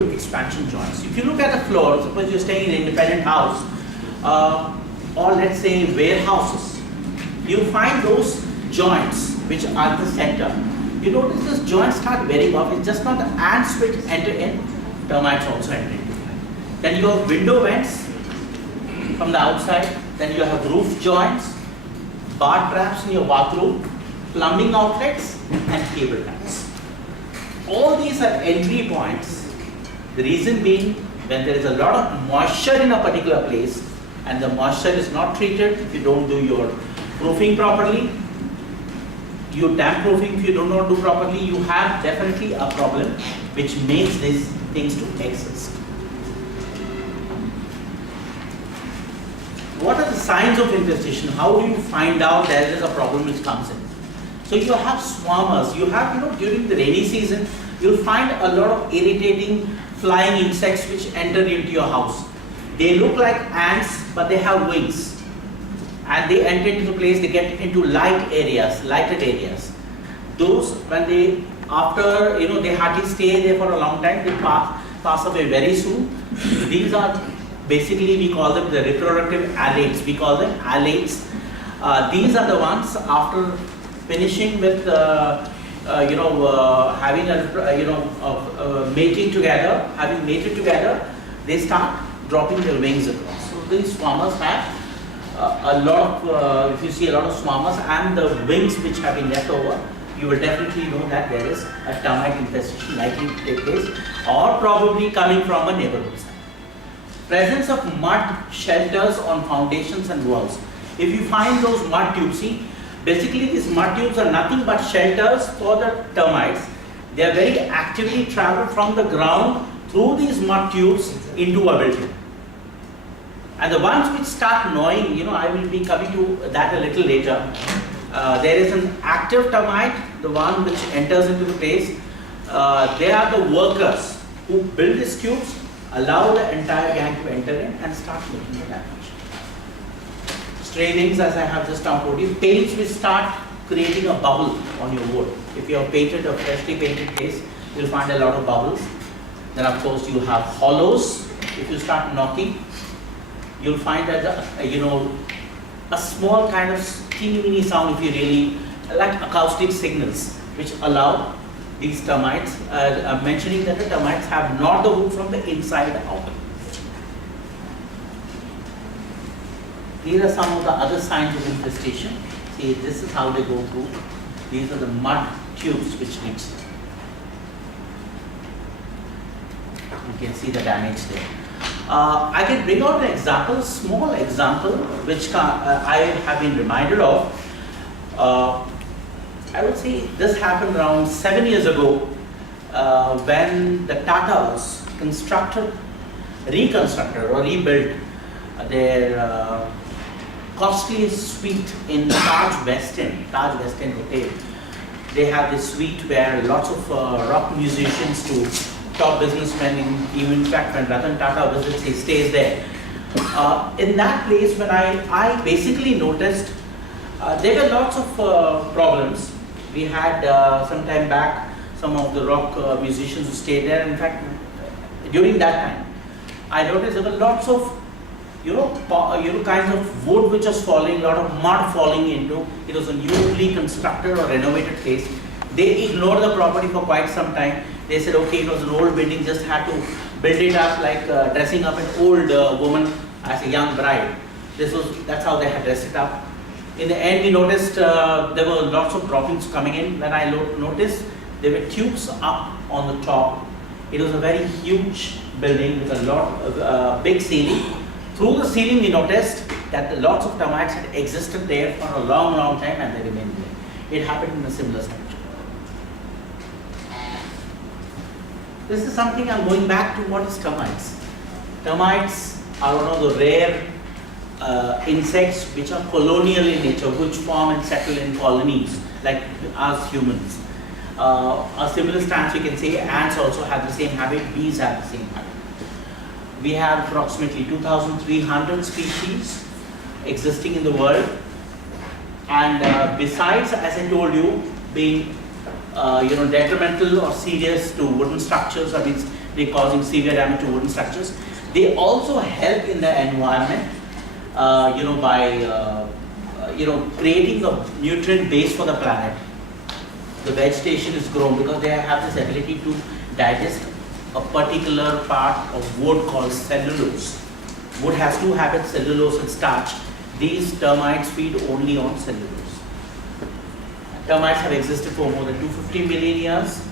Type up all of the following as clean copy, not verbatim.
expansion joints. If you look at the floor, suppose you're staying in an independent house, or let's say warehouses, you find those joints which are the center. You notice this joints start very off. It's just not the ants which enter in, termites also enter into it. Then you have window vents from the outside. Then you have roof joints, bar traps in your bathroom, plumbing outlets, and cable tracks. All these are entry points. The reason being, when there is a lot of moisture in a particular place and the moisture is not treated, if you don't do your proofing properly, you damp proofing if you do not do properly, you have definitely a problem which makes these things to exist. What are the signs of infestation? How do you find out there is a problem which comes in? So you have swarmers. You have, during the rainy season, you'll find a lot of irritating flying insects which enter into your house. They look like ants, but they have wings. And they enter into the place, they get into lighted areas. Those, when they, after, they hardly stay there for a long time, they pass away very soon. These are basically, we call them the reproductive alates. We call them alates. These are the ones after finishing with having mating together, having mated together, they start dropping their wings across. So these swarmers have a lot of, if you see a lot of swarmers and the wings which have been left over, you will definitely know that there is a termite infestation likely to take place, or probably coming from a neighborhood side. Presence of mud shelters on foundations and walls. If you find those mud tubes, see, basically these mud tubes are nothing but shelters for the termites. They are very actively travel from the ground through these mud tubes into a building. And the ones which start gnawing, I will be coming to that a little later. There is an active termite, the one which enters into the place. They are the workers who build these tubes, allow the entire gang to enter in and start making the damage. Stray things, as I have just now told you, paints will start creating a bubble on your wood. If you have painted a freshly painted place, you will find a lot of bubbles. Then of course you have hollows. If you start knocking, you will find that a small kind of teeny sound, if you really like acoustic signals, which allow these termites, mentioning that the termites have gnawed the wood from the inside out. These are some of the other signs of infestation. See, this is how they go through. These are the mud tubes which reach them. You can see the damage there. I can bring out an example, small example, which I have been reminded of. I would say this happened around 7 years ago when the Tatas reconstructed or rebuilt their costly suite in Taj West End Hotel. They have this suite where lots of rock musicians to top businessmen, even in fact when Ratan Tata visits, he stays there. In that place, when I basically noticed there were lots of problems. We had some time back some of the rock musicians who stayed there. In fact, during that time, I noticed there were lots of kinds of wood which was falling, a lot of mud falling into. It was a newly constructed or renovated place. They ignored the property for quite some time. They said, okay, it was an old building, just had to build it up like dressing up an old woman as a young bride. That's how they had dressed it up. In the end, we noticed there were lots of droppings coming in. When I noticed, there were tubes up on the top. It was a very huge building with a lot of big ceiling. Through the ceiling, we noticed that lots of termites had existed there for a long time and they remained there. It happened in a similar structure. This is something I'm going back to what is termites. Termites are one of the rare insects which are colonial in nature, which form and settle in colonies like us humans. A similar stance we can say ants also have the same habit, bees have the same habit. We have approximately 2,300 species existing in the world, and besides, as I told you, being detrimental or serious to wooden structures, or they're causing severe damage to wooden structures. They also help in the environment, by creating a nutrient base for the planet. The vegetation is grown because they have this ability to digest a particular part of wood called cellulose. Wood has two habits, cellulose and starch. These termites feed only on cellulose. Termites have existed for more than 250 million years.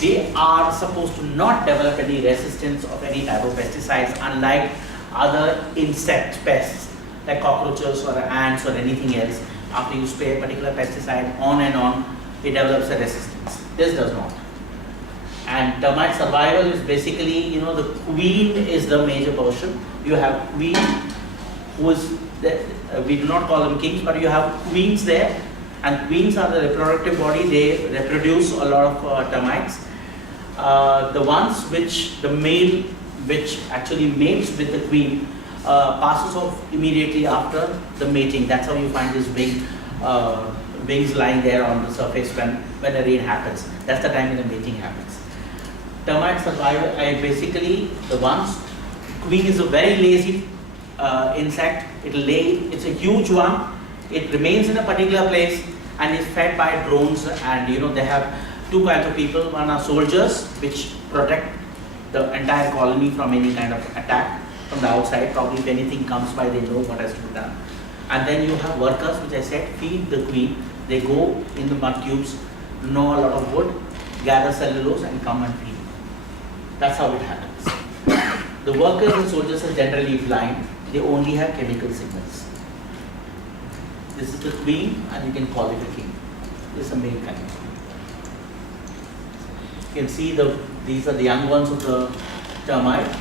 They are supposed to not develop any resistance of any type of pesticides, unlike other insect pests like cockroaches or ants or anything else. After you spray a particular pesticide on and on, it develops a resistance. This does not. And termite survival is basically, the queen is the major portion. You have queen, who is, we do not call them kings, but you have queens there. And queens are the reproductive body. They reproduce a lot of termites. The ones which, the male which actually mates with the queen passes off immediately after the mating. That's how you find this wings lying there on the surface when the rain happens. That's the time when the mating happens. Termite survival are basically the ones. Queen is a very lazy insect. It's a huge one. It remains in a particular place and is fed by drones, and they have two kinds of people. One are soldiers, which protect the entire colony from any kind of attack from the outside. Probably if anything comes by, they know what has to be done. And then you have workers, which I said, feed the queen. They go in the mud cubes, gnaw a lot of wood, gather cellulose and come and feed. That's how it happens. The workers and soldiers are generally blind. They only have chemical signals. This is the queen, and you can call it a king. This is a male kind. You can see these are the young ones of the termite.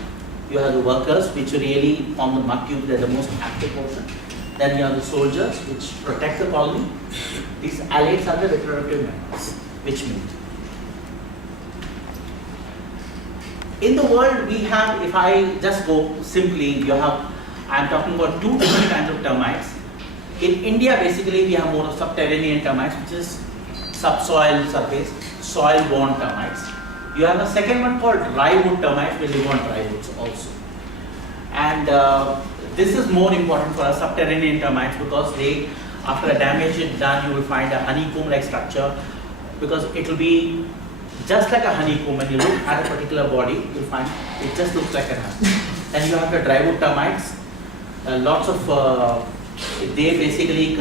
You have the workers, which really form the mud cube. They're the most active portion. Then you have the soldiers, which protect the colony. These alates are the reproductive members, which meet. In the world, we have, if I just go simply, I'm talking about two different kinds of termites. In India, basically, we have more of subterranean termites, which is subsoil surface, soil-borne termites. You have a second one called dry wood termites, which live on dry woods also. And this is more important for us subterranean termites, because they, after a damage is done, you will find a honeycomb-like structure, because it will be just like a honeycomb. When you look at a particular body, you'll find it just looks like a honeycomb. Then you have the dry wood termites. Lots of they basically,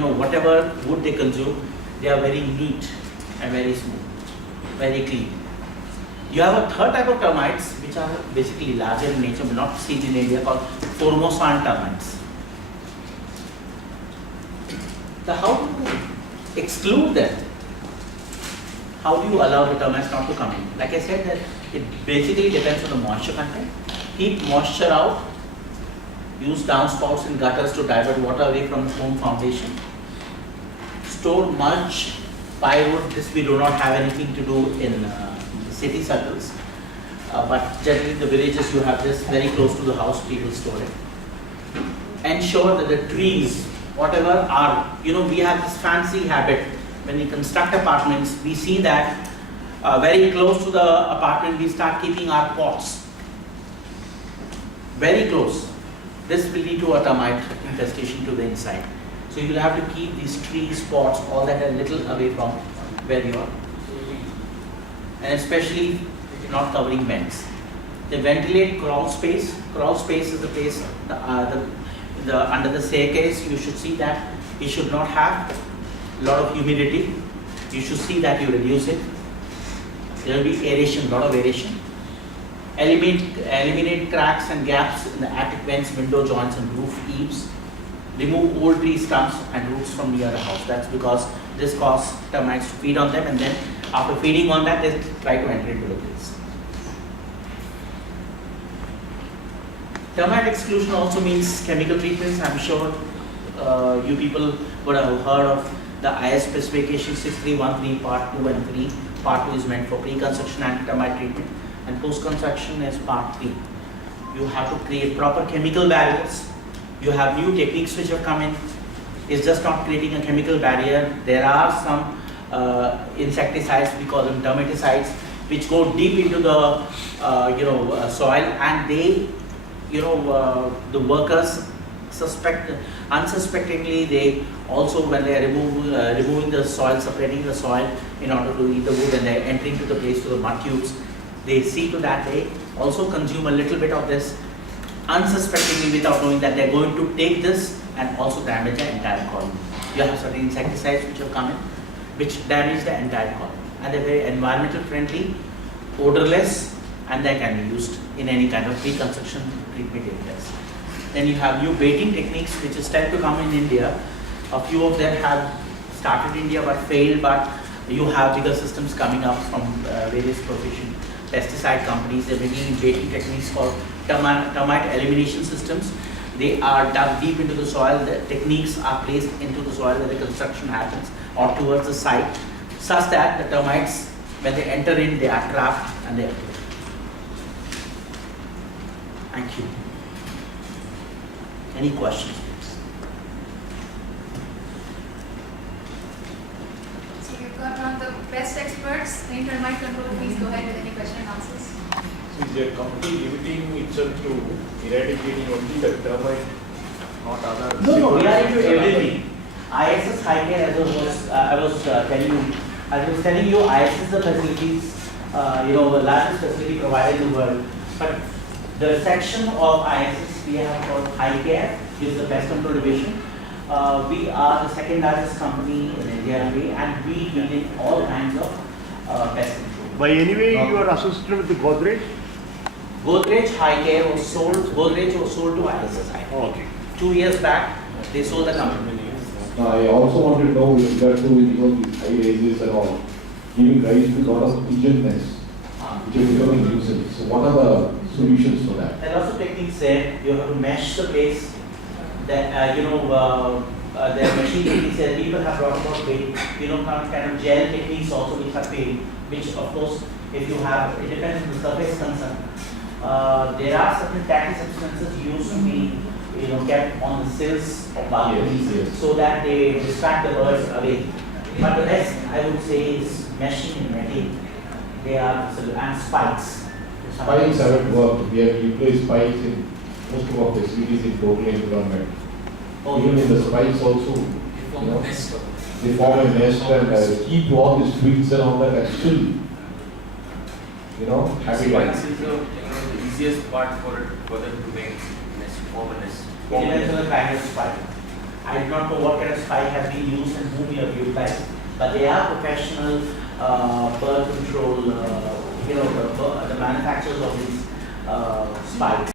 whatever wood they consume, they are very neat and very smooth, very clean. You have a third type of termites, which are basically larger in nature, but not seen in India, called Formosan termites. How do you exclude them? How do you allow the termites not to come in? Like I said, that it basically depends on the moisture content. Keep moisture out. Use downspouts and gutters to divert water away from the home foundation. Store mulch, plywood. This we do not have anything to do in the city circles. But generally in the villages you have this very close to the house, people store it. Ensure that the trees, whatever are, we have this fancy habit. When we construct apartments, we see that very close to the apartment we start keeping our pots. Very close. This will lead to a termite infestation to the inside. So you will have to keep these trees, pots, all that a little away from where you are. And especially not covering vents. They ventilate crawl space. Crawl space is the place, under the staircase. You should see that it should not have a lot of humidity. You should see that you reduce it. There will be aeration, lot of aeration. Eliminate cracks and gaps in the attic vents, window joints and roof eaves. Remove old tree stumps and roots from near the house. That's because this causes termites to feed on them, and then after feeding on that, they try to enter into the place. Termite exclusion also means chemical treatments. I'm sure you people would have heard of the IS specification 6313 part 2 and 3. Part 2 is meant for pre-construction anti-termite treatment, and post-construction is part 3. You have to create proper chemical barriers. You have new techniques which have come in. It's just not creating a chemical barrier. There are some insecticides, we call them termiticides, which go deep into the soil, and they, the workers unsuspectingly, they also, when they are removing the soil, separating the soil in order to eat the wood, and they are entering to the place to the mud tubes, they see to that they also consume a little bit of this unsuspectingly without knowing that they are going to take this and also damage the entire colony. You have certain insecticides which have come in, which damage the entire colony, and they are very environmental friendly, odorless, and they can be used in any kind of reconstruction treatment areas. Then you have new baiting techniques which is tend to come in India. A few of them have started in India but failed, but you have bigger systems coming up from various proficient pesticide companies. They're bringing in baiting techniques called termite elimination systems. They are dug deep into the soil. The techniques are placed into the soil where the construction happens or towards the site, such that the termites, when they enter in, they are trapped and they are killed. Thank you. Any questions, please? So you've got one of the best experts in termite control. Please go ahead with any question and answers. So is your company limiting itself to eradicating only the termite, not other? No, we are into everything. ISS high care, as I was telling you, ISS the facilities, the largest facility provided in the world. But the section of ISS we have called high care, is the pest control division. We are the second largest company in India, and we deal in all kinds of pest control. By any way, you are associated with the Godrej? Godrej High Care was sold. Godrej was sold to ISS High Care. Oh, okay. 2 years back, they sold the company. I also want to know with regard to these high rises and all, giving rise to a lot of pigeon nests, which are becoming nuisance. So what are the solutions for that? There are also techniques there. You have to mesh the place. That there are machine techniques there. People have brought about kind of gel techniques also which are paid. Which of course, if you have, it depends on the surface concern. There are certain tacky substances used to be kept on the sills of balconies, yes. so that they distract the birds away. But the rest, I would say, is meshing and netting. They are and spikes. Spikes haven't worked. We have replaced spikes in most of our facilities in total environment. Even in the spikes also, they form a nest and keep all these twigs and all that, and still, habitat. Spikes is the easiest part for them to make nest, form a nest. It depends on the kind of spike. I do not know what kind of spike has been used and whom you have utilized, but they are professional bird control, the manufacturers of these spikes.